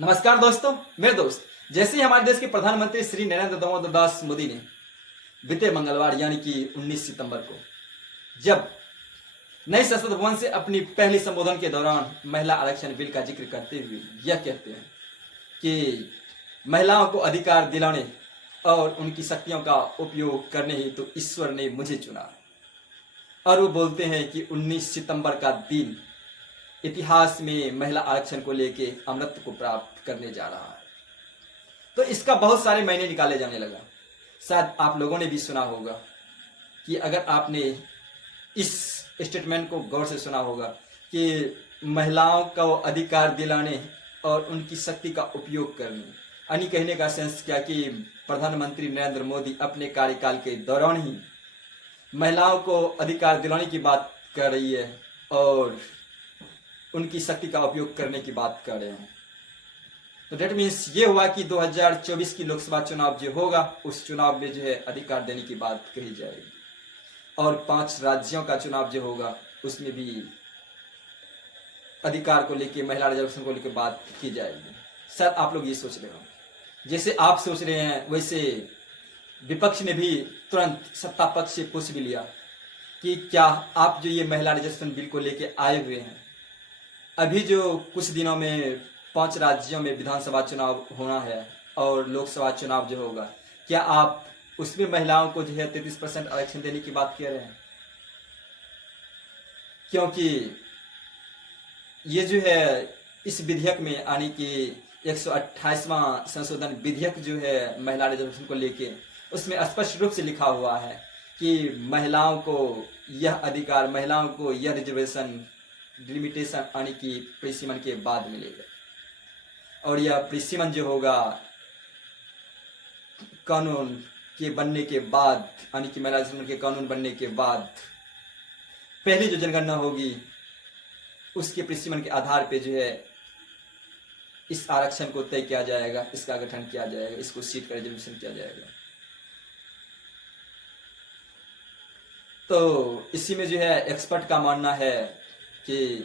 नमस्कार दोस्तों, मेरे दोस्त। जैसे ही हमारे देश के प्रधानमंत्री श्री नरेंद्र दामोदर दास मोदी ने बीते मंगलवार यानी कि 19 सितंबर को जब नए संसद भवन से अपनी पहली संबोधन के दौरान महिला आरक्षण बिल का जिक्र करते हुए यह कहते हैं कि महिलाओं को अधिकार दिलाने और उनकी शक्तियों का उपयोग करने ही तो ईश्वर ने मुझे चुना। और वो बोलते हैं कि 19 सितंबर का दिन इतिहास में महिला आरक्षण को लेके अमृत को प्राप्त करने जा रहा है। तो इसका बहुत सारे मायने निकाले जाने लगा। शायद आप लोगों ने भी सुना होगा कि अगर आपने इस स्टेटमेंट को गौर से सुना होगा कि महिलाओं को अधिकार दिलाने और उनकी शक्ति का उपयोग करने, यानी कहने का सेंस क्या कि प्रधानमंत्री नरेंद्र मोदी अपने कार्यकाल के दौरान ही महिलाओं को अधिकार दिलाने की बात कर रही है और उनकी शक्ति का उपयोग करने की बात कर रहे हैं। तो डेट मीन्स ये हुआ कि 2024 की लोकसभा चुनाव जो होगा उस चुनाव में जो है अधिकार देने की बात कही जाएगी और 5 राज्यों का चुनाव जो होगा उसमें भी अधिकार को लेकर, महिला रिजर्वेशन को लेकर बात की जाएगी। शायद आप लोग ये सोच रहे हो, जैसे आप सोच रहे हैं वैसे विपक्ष ने भी तुरंत सत्ता पक्ष से पूछ भी लिया कि क्या आप जो ये महिला रिजर्वेशन बिल को लेकर आए हुए हैं, अभी जो कुछ दिनों में 5 राज्यों में विधानसभा चुनाव होना है और लोकसभा चुनाव जो होगा, क्या आप उसमें महिलाओं को जो है 33% आरक्षण देने की बात कह रहे हैं? क्योंकि ये जो है इस विधेयक में यानी कि 128वां संशोधन विधेयक जो है महिला रिजर्वेशन को लेके, उसमें स्पष्ट रूप से लिखा हुआ है कि महिलाओं को यह अधिकार, महिलाओं को यह रिजर्वेशन डिलिमिटेशन यानी कि परिसीमन के बाद मिलेगा। और यह परिसीमन जो होगा कानून के बनने के बाद, यानी कि महिला रिजर्वेशन के कानून बनने के बाद पहली जो जनगणना होगी उसके परिसीमन के आधार पे जो है इस आरक्षण को तय किया जाएगा, इसका गठन किया जाएगा, इसको सीट का रिजर्वेशन किया जाएगा। तो इसी में जो है एक्सपर्ट का मानना है कि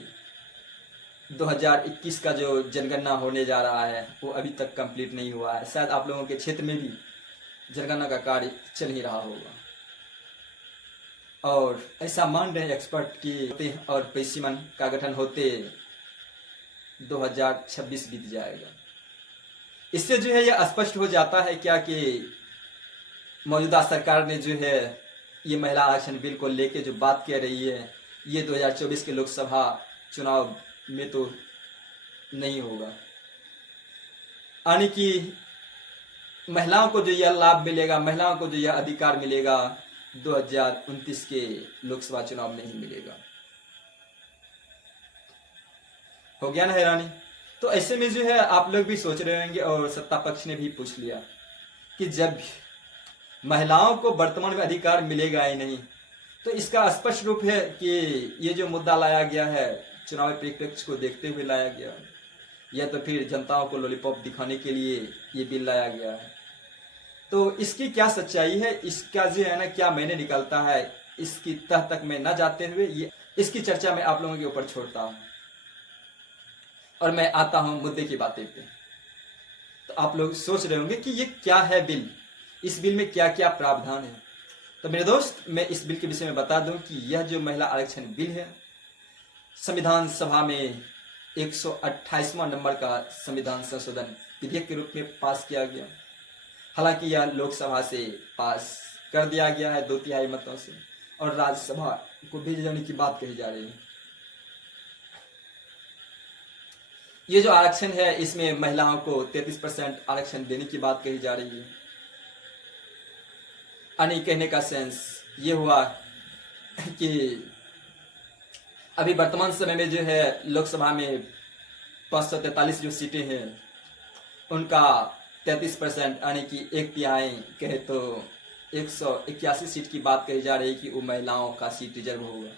2021 का जो जनगणना होने जा रहा है वो अभी तक कंप्लीट नहीं हुआ है। शायद आप लोगों के क्षेत्र में भी जनगणना का कार्य चल ही रहा होगा और ऐसा मान रहे हैं एक्सपर्ट कि और परिसीमन का गठन होते 2026 बीत जाएगा। इससे जो है यह स्पष्ट हो जाता है क्या कि मौजूदा सरकार ने जो है ये महिला आरक्षण बिल को लेके जो बात कह रही है ये 2024 के लोकसभा चुनाव में तो नहीं होगा, यानी कि महिलाओं को जो यह लाभ मिलेगा, महिलाओं को जो यह अधिकार मिलेगा 2029 के लोकसभा चुनाव में ही मिलेगा। हो गया ना हैरानी? तो ऐसे में जो है आप लोग भी सोच रहे होंगे और सत्ता पक्ष ने भी पूछ लिया कि जब महिलाओं को वर्तमान में अधिकार मिलेगा ही नहीं, तो इसका स्पष्ट रूप है कि ये जो मुद्दा लाया गया है चुनावी परिप्रेक्ष्य को देखते हुए लाया गया, या तो फिर जनताओं को लॉलीपॉप दिखाने के लिए ये बिल लाया गया है। तो इसकी क्या सच्चाई है, इसका जो है ना क्या मायने निकलता है, इसकी तह तक में न जाते हुए ये इसकी चर्चा मैं आप लोगों के ऊपर छोड़ता हूँ और मैं आता हूँ मुद्दे की बातें पे। तो आप लोग सोच रहे होंगे कि ये क्या है बिल, इस बिल में क्या क्या प्रावधान है। तो मेरे दोस्त, मैं इस बिल के विषय में बता दूं कि यह जो महिला आरक्षण बिल है संविधान सभा में 128वां नंबर का संविधान संशोधन विधेयक के रूप में पास किया गया। हालांकि यह लोकसभा से पास कर दिया गया है 2/3 मतों से और राज्यसभा को भेजे जाने की बात कही जा रही है। ये जो आरक्षण है इसमें महिलाओं को 33% आरक्षण देने की बात कही जा रही है। यानी कहने का सेंस ये हुआ कि अभी वर्तमान समय में जो है लोकसभा में 543 जो सीटें हैं उनका 33% यानी कि 1/3 कहे तो 181 सीट की बात कही जा रही है कि वो महिलाओं का सीट रिजर्व होगा।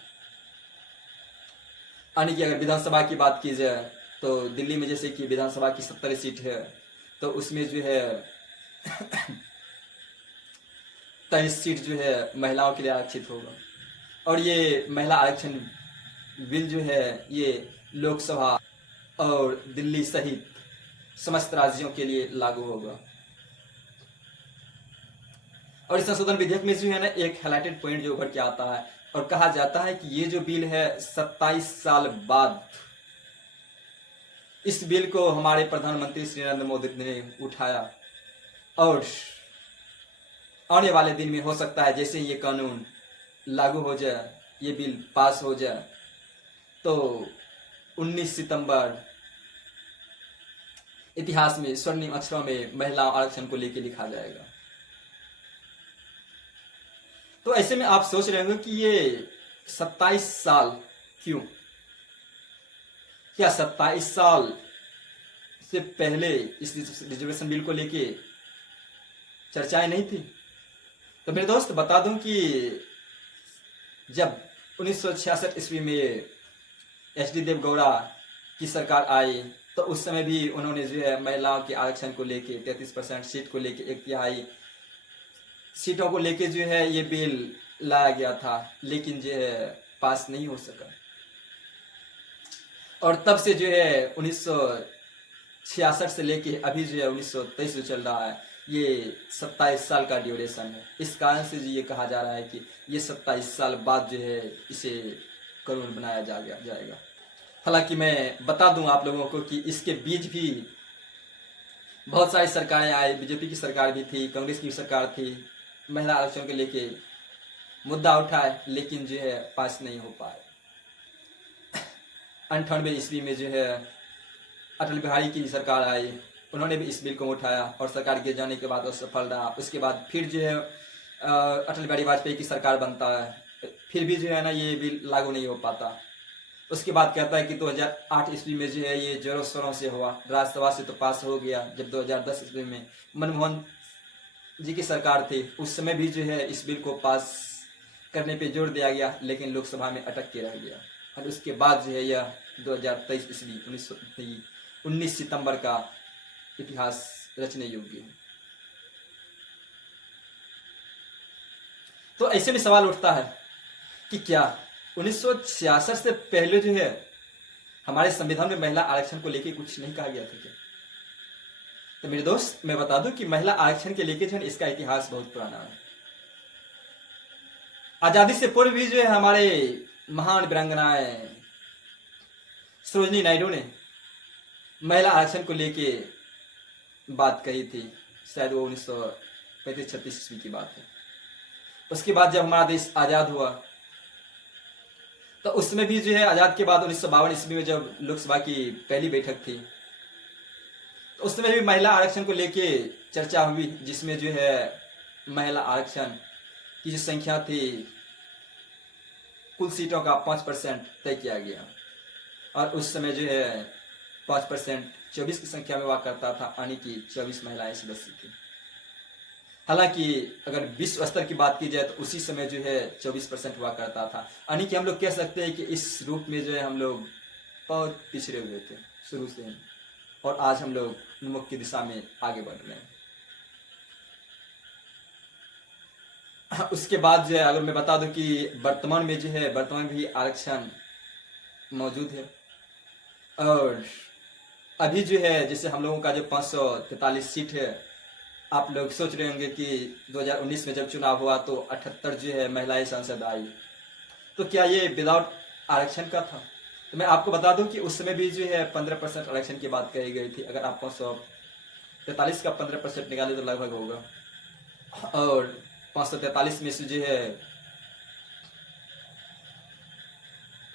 यानी कि अगर विधानसभा की बात की जाए तो दिल्ली में जैसे कि विधानसभा की 70 सीट है तो उसमें जो है 23 सीट जो है महिलाओं के लिए आरक्षित होगा। और ये महिला आरक्षण बिल जो है ये लोकसभा और दिल्ली सहित समस्त राज्यों के लिए लागू होगा। और इस संशोधन विधेयक में जो है ना एक हाईलाइटेड पॉइंट जो उभर के आता है और कहा जाता है कि ये जो बिल है 27 साल बाद इस बिल को हमारे प्रधानमंत्री श्री नरेंद्र मोदी ने उठाया और आने वाले दिन में हो सकता है जैसे ये कानून लागू हो जाए, ये बिल पास हो जाए, तो 19 सितंबर इतिहास में स्वर्णिम अक्षरों में महिला आरक्षण को लेकर लिखा जाएगा। तो ऐसे में आप सोच रहे होंगे कि ये 27 साल क्यों? क्या 27 साल से पहले इस रिजर्वेशन बिल को लेके चर्चाएं नहीं थी? तो मेरे दोस्त बता दूं कि जब 1966 ईस्वी में HD देवगौड़ा की सरकार आई तो उस समय भी उन्होंने जो है महिलाओं के आरक्षण को लेके 33% सीट को लेके 1/3 सीटों को लेके जो है ये बिल लाया गया था, लेकिन जो है पास नहीं हो सका। और तब से जो है 1966 से लेके अभी जो है 1923 जो चल रहा है ये 27 साल का ड्यूरेशन है। इस कारण से जो ये कहा जा रहा है कि ये 27 साल बाद जो है इसे कानून बनाया जाएगा। हालांकि मैं बता दूं आप लोगों को कि इसके बीच भी बहुत सारी सरकारें आई, बीजेपी की सरकार भी थी, कांग्रेस की सरकार थी, महिला आरक्षण को लेके मुद्दा उठाए, लेकिन जो है पास नहीं हो पाए। 98 ईस्वी में जो है अटल बिहारी की सरकार आई, उन्होंने भी इस बिल को उठाया और सरकार गिर जाने के बाद वो सफल रहा। उसके बाद फिर जो है अटल बिहारी वाजपेयी की सरकार बनता है, फिर भी जो है ना ये बिल लागू नहीं हो पाता। उसके बाद कहता है कि 2008 ईस्वी में जो है ये जोरों शोरों से हुआ, राज्यसभा से तो पास हो गया। जब 2010 ईस्वी में मनमोहन जी की सरकार थी उस समय भी जो है इस बिल को पास करने पे जोर दिया गया, लेकिन लोकसभा में अटक के रह गया। और उसके बाद जो है यह 2023 ईस्वी 19 सितंबर का इतिहास रचने योग्य है। तो ऐसे में सवाल उठता है कि क्या 1966 से पहले जो है हमारे संविधान में महिला आरक्षण को लेकर कुछ नहीं कहा गया था क्या? तो मेरे दोस्त मैं बता दूं कि महिला आरक्षण के लेके जो है इसका इतिहास बहुत पुराना है। आजादी से पूर्व भी जो है हमारे महान वीरांगनाएं सरोजिनी नायडू ने महिला आरक्षण को लेके बात कही थी। शायद वो 1935-36 ईस्वी की बात है। उसके बाद जब हमारा देश आजाद हुआ तो उसमें भी जो है आजाद के बाद 1952 ईस्वी में जब लोकसभा की पहली बैठक थी तो उस समय भी महिला आरक्षण को लेके चर्चा हुई, जिसमें जो है महिला आरक्षण की जो संख्या थी कुल सीटों का 5% तय किया गया। और उस समय जो है 5% 24 की संख्या में हुआ करता था, यानी कि 24 महिलाएं सदस्य थी। हालांकि अगर विश्व स्तर की बात की जाए तो उसी समय जो है 24% हुआ करता था, यानी कि हम लोग कह सकते हैं कि इस रूप में जो है हम लोग बहुत पिछड़े हुए थे शुरू से, और आज हम लोग उन्मुख की दिशा में आगे बढ़ रहे हैं। उसके बाद जो है अगर मैं बता दूं कि वर्तमान में जो है वर्तमान भी आरक्षण मौजूद है। और अभी जो है जैसे हम लोगों का जो 543 सीट है, आप लोग सोच रहे होंगे कि 2019 में जब चुनाव हुआ तो 78 जो है महिलाएं सांसद आई, तो क्या ये विदाउट आरक्षण का था? तो मैं आपको बता दूं कि उस समय भी जो है 15% आरक्षण की बात कही गई थी। अगर आप 543 का 15% निकाले तो लगभग होगा, और 543 में से जो है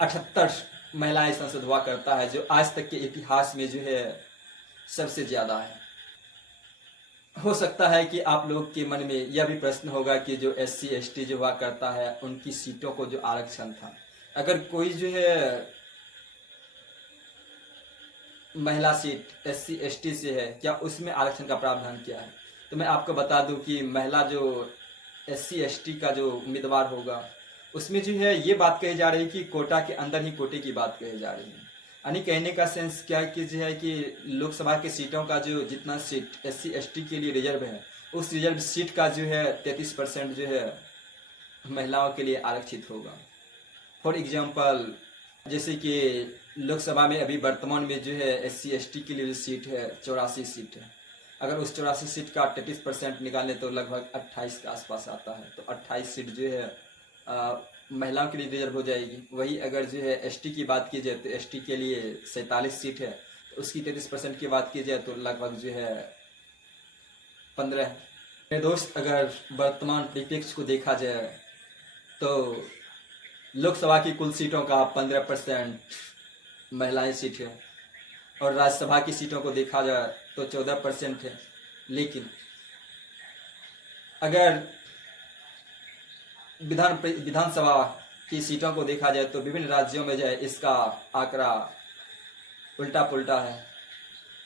78 महिलाएं संसद हुआ करता है, जो आज तक के इतिहास में जो है सबसे ज्यादा है। हो सकता है कि आप लोग के मन में यह भी प्रश्न होगा कि जो SC ST जो हुआ करता है उनकी सीटों को जो आरक्षण था, अगर कोई जो है महिला सीट SC ST से है, क्या उसमें आरक्षण का प्रावधान क्या है? तो मैं आपको बता दूं कि महिला जो SC ST का जो उम्मीदवार होगा उसमें जो है ये बात कही जा रही है कि कोटा के अंदर ही कोटे की बात कही जा रही है। यानी कहने का सेंस क्या कि जो है कि लोकसभा के सीटों का जो जितना सीट SC ST के लिए रिजर्व है, उस रिजर्व सीट का जो है 33% जो है महिलाओं के लिए आरक्षित होगा। फॉर एग्जाम्पल जैसे कि लोकसभा में अभी वर्तमान में जो है SC/ST के लिए जो सीट है 84 सीट है। अगर उस 84 सीट का 33% निकालें तो लगभग 28 के आसपास आता है। तो 28 सीट जो है महिलाओं के लिए रिजर्व हो जाएगी। वही अगर जो है ST की बात की जाए तो ST के लिए 47 सीट है, तो उसकी 33% की बात की जाए तो लगभग जो है 15 है। मेरे दोस्त, अगर वर्तमान परिप्रेक्ष्य को देखा जाए तो लोकसभा की कुल सीटों का 15% महिलाएं सीट है और राज्यसभा की सीटों को देखा जाए तो 14% है। लेकिन अगर विधानसभा की सीटों को देखा जाए तो विभिन्न राज्यों में जो है इसका आंकड़ा उल्टा पुल्टा है।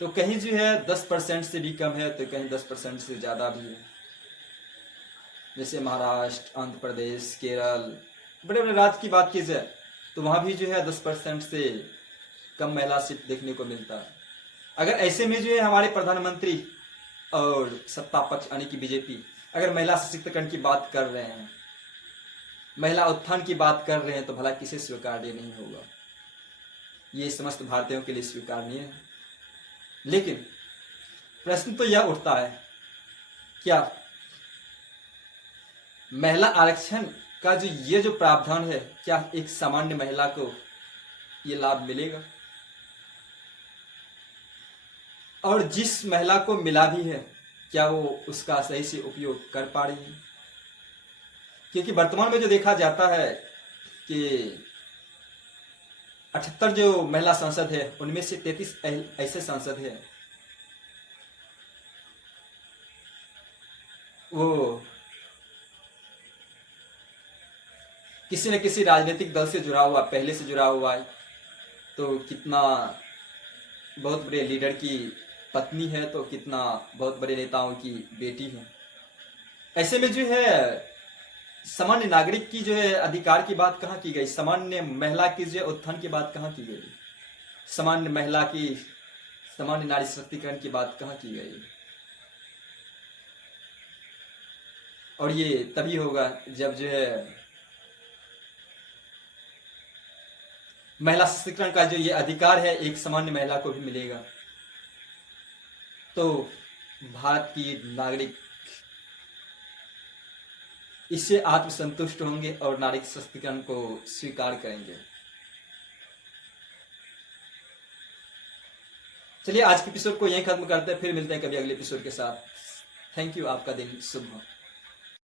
तो कहीं जो है 10% से भी कम है तो कहीं 10% से ज़्यादा भी है। जैसे महाराष्ट्र, आंध्र प्रदेश, केरल, बड़े बड़े राज्य की बात की जाए तो वहाँ भी जो है 10% से कम महिला सीट देखने को मिलता है। अगर ऐसे में जो है हमारे प्रधानमंत्री और सत्ता पक्ष यानी कि बीजेपी अगर महिला सशक्तिकरण की बात कर रहे हैं, महिला उत्थान की बात कर रहे हैं, तो भला किसे स्वीकार्य नहीं होगा? ये समस्त भारतीयों के लिए स्वीकार्य है। लेकिन प्रश्न तो यह उठता है, क्या महिला आरक्षण का ये जो प्रावधान है, क्या एक सामान्य महिला को ये लाभ मिलेगा? और जिस महिला को मिला भी है, क्या वो उसका सही से उपयोग कर पा रही है? क्योंकि वर्तमान में जो देखा जाता है कि 78 जो महिला सांसद है उनमें से 33 ऐसे सांसद हैं वो किसी न किसी राजनीतिक दल से जुड़ा हुआ, पहले से जुड़ा हुआ है। तो कितना बहुत बड़े लीडर की पत्नी है, तो कितना बहुत बड़े नेताओं की बेटी है। ऐसे में जो है सामान्य नागरिक की जो है अधिकार की बात कहाँ की गई? सामान्य महिला की जो उत्थान की बात कहाँ की गई? सामान्य महिला की, सामान्य नारी सशक्तिकरण की बात कहाँ की गई? और ये तभी होगा जब जो है महिला सशक्तिकरण का जो ये अधिकार है एक सामान्य महिला को भी मिलेगा, तो भारत की नागरिक इससे आत्मसंतुष्ट होंगे और नारी सशक्तिकरण को स्वीकार करेंगे। चलिए आज के एपिसोड को यहीं खत्म करते हैं, फिर मिलते हैं कभी अगले एपिसोड के साथ। थैंक यू, आपका दिन शुभ हो।